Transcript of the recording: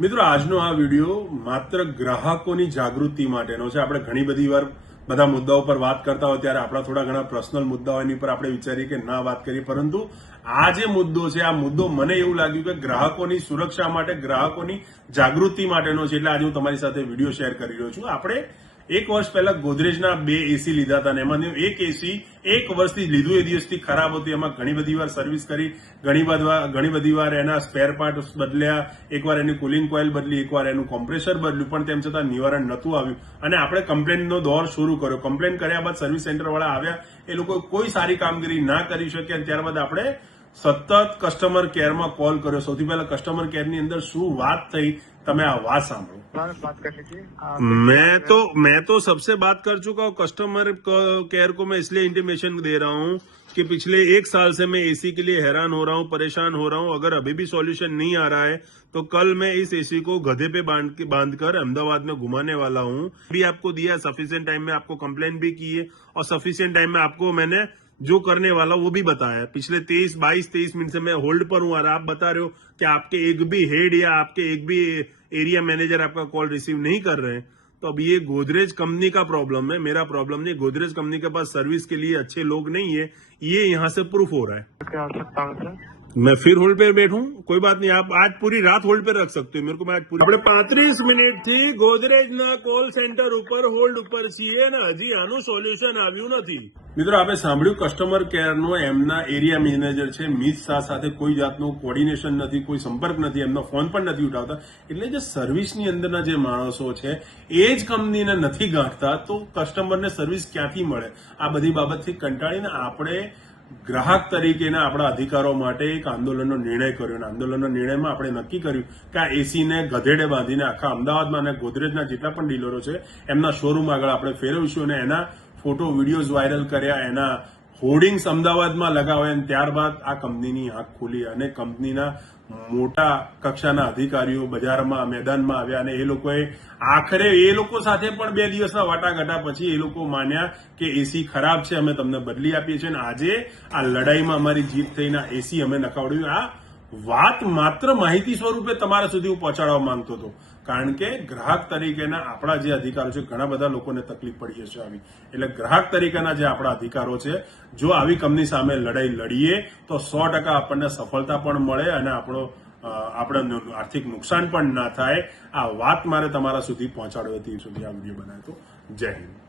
મિત્રો આજનો આ વિડીયો માત્ર ગ્રાહકોની જાગૃતિ માટેનો છે। આપણે ઘણી બધી વાર બધા મુદ્દાઓ પર વાત કરતા હોય ત્યારે આપણા થોડા ઘણા પર્સનલ મુદ્દાઓ એની પર આપણે વિચારીએ કે ના વાત કરીએ, પરંતુ આ જે મુદ્દો છે આ મુદ્દો મને એવું લાગ્યું કે ગ્રાહકોની સુરક્ષા માટે, ગ્રાહકોની જાગૃતિ માટેનો છે, એટલે આજે હું તમારી સાથે વિડીયો શેર કરી રહ્યો છું। આપણે એક વર્ષ પહેલા ગોદરેજના 2 એસી લીધા હતા અને એમાં એક એસી એક વર્ષથી લીધું એ દિવસથી ખરાબ હતું। એમાં ઘણી બધી વાર સર્વિસ કરી, ઘણી બધી વાર એના સ્પેર પાર્ટ બદલ્યા, એકવાર એની કુલિંગ કોઇલ બદલી, એકવાર એનું કોમ્પ્રેસર બદલ્યું, પણ તેમ છતાં નિવારણ નહોતું આવ્યું અને આપણે કમ્પ્લેનનો દોર શરૂ કર્યો। કમ્પ્લેન કર્યા બાદ સર્વિસ સેન્ટર વાળા આવ્યા, એ લોકો કોઈ સારી કામગીરી ના કરી શક્યા અને ત્યારબાદ આપણે સતત કસ્ટમર કેરમાં કોલ કર્યો। સૌથી પહેલા કસ્ટમર કેરની અંદર શું વાત થઈ, તમે આ વાત સાંભળો। बात कर लीजिए। मैं तो सबसे बात कर चुका हूँ। कस्टमर केयर को मैं इसलिए इंटीमेशन दे रहा हूँ कि पिछले 1 साल से मैं एसी के लिए हैरान हो रहा हूँ, परेशान हो रहा हूँ। अगर अभी भी सॉल्यूशन नहीं आ रहा है तो कल मैं इस एसी को गधे पे बांध कर अहमदाबाद में घुमाने वाला हूँ। भी आपको दिया सफिशिएंट टाइम में, आपको कंप्लेन भी की है और सफिशिएंट टाइम में आपको मैंने जो करने वाला वो भी बताया। पिछले 23 मिनट से मैं होल्ड पर हूँ और आप बता रहे हो कि आपके एक भी हेड या आपके एक भी एरिया मैनेजर आपका कॉल रिसीव नहीं कर रहे हैं। तो अब ये गोदरेज कंपनी का प्रॉब्लम है, मेरा प्रॉब्लम नहीं। गोदरेज कंपनी के पास सर्विस के लिए अच्छे लोग नहीं है, ये यहाँ से प्रूफ हो रहा है। क्या आवश्यकता है सर? मैं फिर होल्ड पे बैठूं, कोई बात नहीं, आप आज पूरी रात होल्ड पे रख सकते हो मेरे को। मैं आज पूरी 35 મિનિટ થી ગોદરેજના કોલ સેન્ટર ઉપર હોલ્ડ ઉપર છીએ ને હજી આનું સોલ્યુશન આવ્યું નથી। મિત્રો, આપણે સાંભળ્યું કસ્ટમર કેરનો એમના એરિયા મેનેજર છે મિત શાહ સાથે કોઈ જાતનું કોર્ડિનેશન નથી, કોઈ સંપર્ક નથી, એમનો ફોન પણ નથી ઉઠાવતા। એટલે જે સર્વિસની અંદરના જે માણસો છે એ જ કંપનીને નથી ગાંઠતા તો કસ્ટમરને સર્વિસ ક્યાંથી મળે? આ બધી બાબતથી કંટાળીને આપણે ગ્રાહક તરીકેના આપણા અધિકારો માટે એક આંદોલનનો નિર્ણય કર્યો અને આંદોલનના નિર્ણયમાં આપણે નક્કી કર્યું કે આ એસીને ગધેડે બાંધીને આખા અમદાવાદમાં અને ગોદરેજના જેટલા પણ ડીલરો છે એમના શોરૂમ આગળ આપણે ફેરવીશું અને એના ફોટો વિડીયોઝ વાયરલ કર્યા, એના હોર્ડિંગ્સ અમદાવાદમાં લગાવ્યા અને ત્યારબાદ આ કંપનીની આંખ ખુલી અને કંપનીના મોટા કક્ષાના અધિકારીઓ બજારમાં, મેદાનમાં આવ્યા અને એ લોકોએ આખરે એ લોકો સાથે પણ 2 દિવસના વાટાઘાટા પછી એ લોકો માન્યા કે એસી ખરાબ છે, અમે તમને બદલી આપીએ છીએ અને આજે આ લડાઈમાં અમારી જીત થઈને એસી અમે નખાવડ્યું। આ વાત માત્ર માહિતી સ્વરૂપે તમારા સુધી હું પહોંચાડવા માંગતો હતો, કારણ કે ગ્રાહક તરીકેના આપણા જે અધિકારો છે, ઘણા બધા લોકોને તકલીફ પડી હશે આવી, એટલે ગ્રાહક તરીકેના જે આપણા અધિકારો છે, જો આવી કંપની સામે લડાઈ લડીએ તો 100% આપણને સફળતા પણ મળે અને આપણે આર્થિક નુકસાન પણ ના થાય। આ વાત મારે તમારા સુધી પહોંચાડવી હતી, સુધી આ વિડીયો બનાવ્યો હતો। જય હિન્દ।